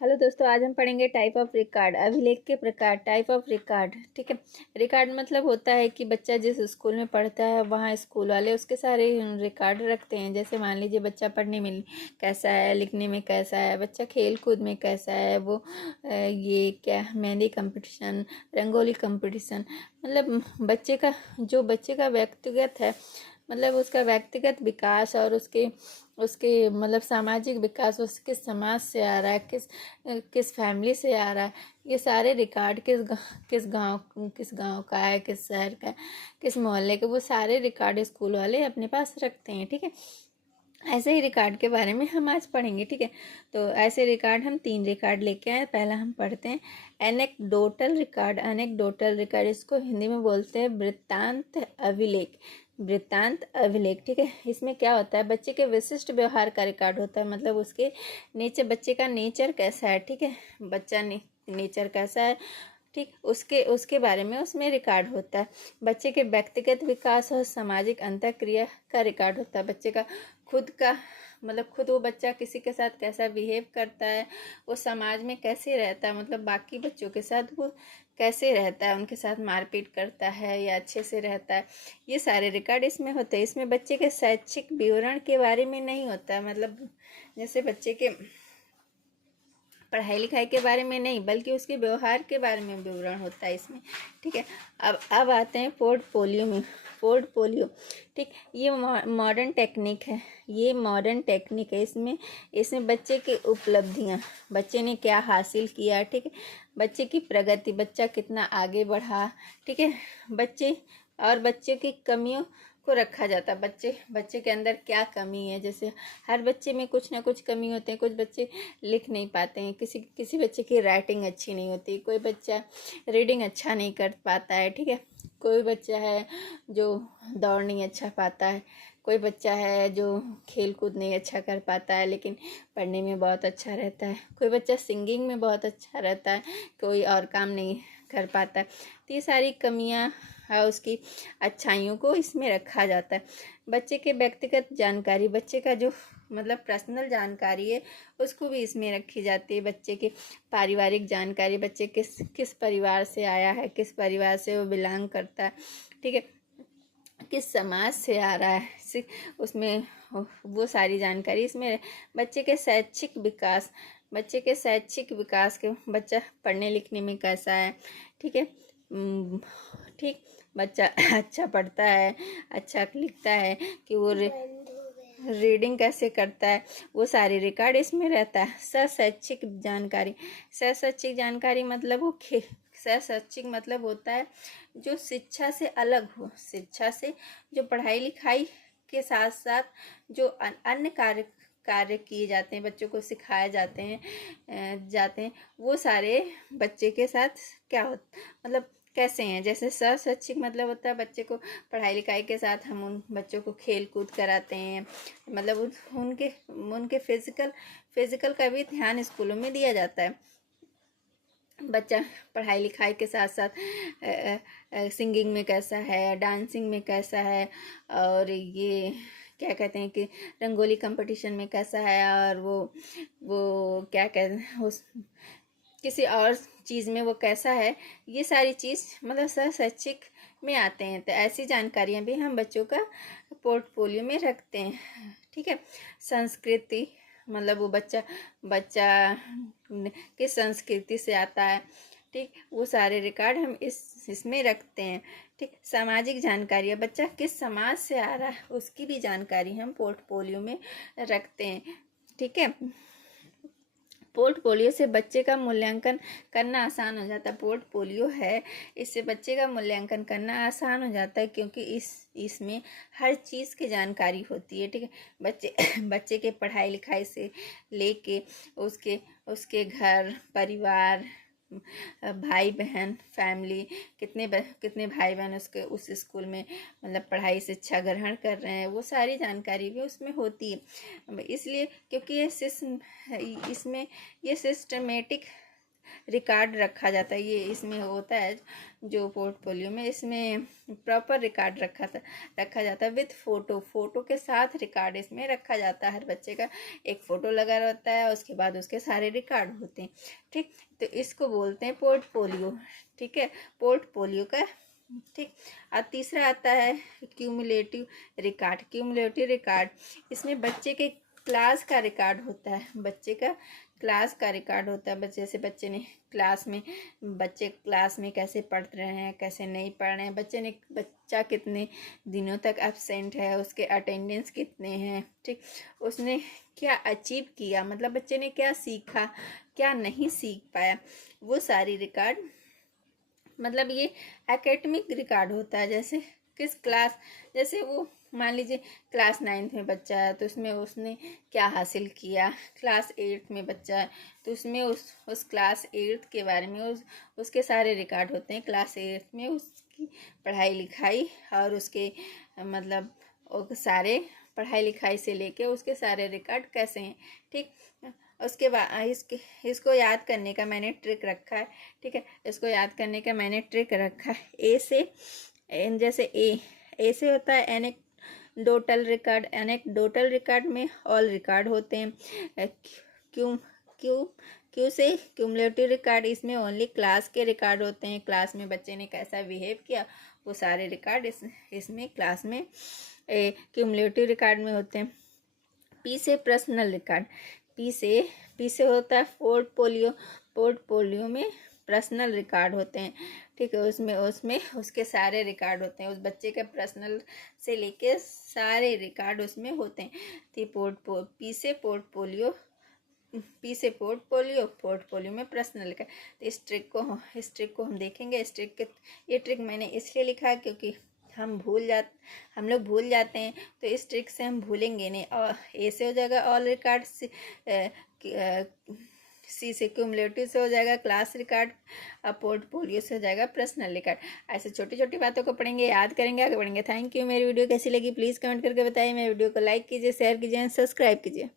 Hello दोस्तों, आज हम पढ़ेंगे टाइप ऑफ रिकॉर्ड, अभिलेख के प्रकार। टाइप ऑफ रिकॉर्ड, ठीक है। रिकॉर्ड मतलब होता है कि बच्चा जिस स्कूल में पढ़ता है वहाँ स्कूल वाले उसके सारे रिकॉर्ड रखते हैं। जैसे मान लीजिए बच्चा पढ़ने में कैसा है, लिखने में कैसा है, बच्चा खेल कूद में कैसा है, वो ये क्या मेहंदी कंपटीशन, रंगोली कंपटीशन, मतलब बच्चे का व्यक्तिगत है, मतलब उसका व्यक्तिगत विकास और उसके उसके मतलब सामाजिक विकास, उस किस समाज से आ रहा है, किस फैमिली से आ रहा है, ये सारे रिकॉर्ड किस गांव का है, किस शहर का है, किस मोहल्ले के, वो सारे रिकॉर्ड स्कूल वाले अपने पास रखते हैं, ठीक है। ऐसे ही रिकॉर्ड के बारे में हम आज पढ़ेंगे, ठीक है। तो ऐसे रिकॉर्ड हम 3 रिकॉर्ड लेके आए। पहला हम पढ़ते हैं एनेक्डोटल रिकॉर्ड। एनेक्डोटल रिकॉर्ड, इसको हिंदी में बोलते हैं वृत्तांत अभिलेख। वृत्तांत अभिलेख, ठीक है। इसमें क्या होता है, बच्चे के विशिष्ट व्यवहार का रिकॉर्ड होता है, मतलब उसके बच्चे का नेचर कैसा है, ठीक है। बच्चा नेचर कैसा है, ठीक, उसके उसके बारे में उसमें रिकॉर्ड होता है। बच्चे के व्यक्तिगत विकास और सामाजिक अंतःक्रिया का रिकॉर्ड होता है। बच्चे का खुद का मतलब खुद वो बच्चा किसी के साथ कैसा बिहेव करता है, वो समाज में कैसे रहता है, मतलब बाकी बच्चों के साथ वो कैसे रहता है, उनके साथ मारपीट करता है या अच्छे से रहता है, ये सारे रिकॉर्ड इसमें होते हैं। इसमें बच्चे के शैक्षिक विवरण के बारे में नहीं होता है, मतलब जैसे बच्चे के पढ़ाई लिखाई के बारे में नहीं, बल्कि उसके व्यवहार के बारे में विवरण होता है इसमें, ठीक है। अब आते हैं पोर्टफोलियो में। पोर्टफोलियो, ठीक, ये मॉडर्न टेक्निक है। ये मॉडर्न टेक्निक है। इसमें बच्चे की उपलब्धियां, बच्चे ने क्या हासिल किया, ठीक है, बच्चे की प्रगति, बच्चा कितना आगे बढ़ा, ठीक है, बच्चे की कमियों को रखा जाता है। बच्चे के अंदर क्या कमी है, जैसे हर बच्चे में कुछ ना कुछ कमी होते हैं। कुछ बच्चे लिख नहीं पाते हैं, किसी बच्चे की राइटिंग अच्छी नहीं होती, कोई बच्चा रीडिंग अच्छा नहीं कर पाता है, ठीक है। कोई बच्चा है जो दौड़ नहीं अच्छा पाता है, कोई बच्चा है जो खेल कूद नहीं अच्छा कर पाता है लेकिन पढ़ने में बहुत अच्छा रहता है, कोई बच्चा सिंगिंग में बहुत अच्छा रहता है, कोई और काम नहीं कर पाता है। तो ये सारी कमियां है उसकी, अच्छाइयों को इसमें रखा जाता है। बच्चे के व्यक्तिगत जानकारी, बच्चे का जो मतलब पर्सनल जानकारी है उसको भी इसमें रखी जाती है। बच्चे के पारिवारिक जानकारी, बच्चे किस किस परिवार से आया है, किस परिवार से वो बिलोंग करता है, ठीक है, किस समाज से आ रहा है, उसमें वो सारी जानकारी इसमें। बच्चे के शैक्षिक विकास, के बच्चा पढ़ने लिखने में कैसा है, ठीक है, ठीक, बच्चा अच्छा पढ़ता है, अच्छा लिखता है, कि वो रीडिंग कैसे करता है, वो सारी रिकॉर्ड इसमें रहता है। शैक्षिक जानकारी मतलब शैक्षिक मतलब होता है जो शिक्षा से अलग हो, शिक्षा से जो पढ़ाई लिखाई के साथ साथ जो अन्य कार्य किए जाते हैं, बच्चों को सिखाए जाते हैं, वो सारे बच्चे के साथ क्या हो, मतलब कैसे हैं। जैसे शैक्षिक मतलब होता है बच्चे को पढ़ाई लिखाई के साथ हम उन बच्चों को खेल कूद कराते हैं, मतलब उनके फिजिकल का भी ध्यान स्कूलों में दिया जाता है। बच्चा पढ़ाई लिखाई के साथ साथ सिंगिंग में कैसा है, डांसिंग में कैसा है, और ये क्या कहते हैं कि रंगोली कंपटीशन में कैसा है, और वो क्या कहते हैं उस किसी और चीज़ में वो कैसा है, ये सारी चीज़ मतलब शैक्षिक में आते हैं। तो ऐसी जानकारियाँ भी हम बच्चों का पोर्टफोलियो में रखते हैं, ठीक है। संस्कृति मतलब वो बच्चा किस संस्कृति से आता है, ठीक, वो सारे रिकॉर्ड हम इसमें रखते हैं, ठीक। सामाजिक जानकारी, बच्चा किस समाज से आ रहा है उसकी भी जानकारी हम पोर्टफोलियो में रखते हैं, ठीक है। पोर्टफोलियो से बच्चे का मूल्यांकन करना आसान हो जाता है। पोर्टफोलियो है, इससे बच्चे का मूल्यांकन करना आसान हो जाता है, क्योंकि इसमें हर चीज़ की जानकारी होती है, ठीक है। बच्चे के पढ़ाई लिखाई से लेके उसके उसके घर परिवार, भाई बहन, फैमिली, कितने भाई बहन उसके उस स्कूल में मतलब पढ़ाई शिक्षा ग्रहण कर रहे हैं, वो सारी जानकारी भी उसमें होती है। इसलिए क्योंकि इसमें ये सिस्टमेटिक रिकॉर्ड रखा जाता है। ये इसमें होता है जो पोर्टफोलियो में, इसमें प्रॉपर रिकॉर्ड रखा जाता है विथ फ़ोटो के साथ रिकॉर्ड इसमें रखा जाता है। हर बच्चे का एक फ़ोटो लगा रहता है, उसके बाद उसके सारे रिकॉर्ड होते हैं। ठीक, तो इसको बोलते हैं पोर्टफोलियो। ठीक है, पोर्टफोलियो का। ठीक, अब तीसरा आता है क्यूमुलेटिव रिकॉर्ड। क्यूमुलेटिव रिकॉर्ड, इसमें बच्चे के क्लास का रिकॉर्ड होता है। बच्चे का क्लास का रिकॉर्ड होता है। जैसे बच्चे ने बच्चे क्लास में कैसे पढ़ रहे हैं, कैसे नहीं पढ़ रहे हैं, बच्चा कितने दिनों तक एब्सेंट है, उसके अटेंडेंस कितने हैं। ठीक, उसने क्या अचीव किया, मतलब बच्चे ने क्या सीखा, क्या नहीं सीख पाया, वो सारी रिकॉर्ड, मतलब ये एकेडमिक रिकॉर्ड होता है। जैसे किस क्लास, जैसे वो मान लीजिए क्लास 9th में बच्चा है तो उसमें उसने क्या हासिल किया। क्लास 8th में बच्चा है तो उसमें उस क्लास 8th के बारे में उसके सारे रिकॉर्ड होते हैं। क्लास 8th में उसकी पढ़ाई लिखाई और उसके मतलब सारे पढ़ाई लिखाई से लेके उसके सारे रिकॉर्ड कैसे हैं। ठीक, उसके बाद इसको याद करने का मैंने ट्रिक रखा है। ठीक है, इसको याद करने का मैंने ट्रिक रखा है। जैसे ए से होता है एनेक्डोटल रिकॉर्ड। एनेक्डोटल रिकॉर्ड में ऑल रिकॉर्ड होते हैं। क्यू से क्यूमुलेटिव रिकॉर्ड, इसमें ओनली क्लास के रिकॉर्ड होते हैं। क्लास में बच्चे ने कैसा बिहेव किया वो सारे रिकॉर्ड इसमें क्लास में क्यूमुलेटिव रिकॉर्ड में होते हैं। पी से पर्सनल रिकॉर्ड। पी से होता है पोर्टफोलियो। पोर्टफोलियो में पर्सनल रिकॉर्ड होते हैं। ठीक है, उसमें उसके सारे रिकॉर्ड होते हैं। उस बच्चे के पर्सनल से लेके सारे रिकॉर्ड उसमें होते हैं। तो पी से पोर्टफोलियो पोर्टफोलियो में पर्सनल रिकॉर्ड। तो इस ट्रिक को हम देखेंगे। ये ट्रिक मैंने इसलिए लिखा है क्योंकि हम लोग भूल जाते हैं, तो इस ट्रिक से हम भूलेंगे नहीं। और ए से हो जाएगा ऑल रिकॉर्ड, सी से क्यूमुलेटिव से हो जाएगा क्लास रिकॉर्ड, और पोर्टफोलियो से हो जाएगा पर्सनल रिकॉर्ड। ऐसे छोटी छोटी बातों को पढ़ेंगे, याद करेंगे, आगे बढ़ेंगे। Thank you. मेरी वीडियो कैसी लगी प्लीज़ कमेंट करके बताइए। मेरी वीडियो को लाइक कीजिए, शेयर कीजिए, सब्सक्राइब कीजिए।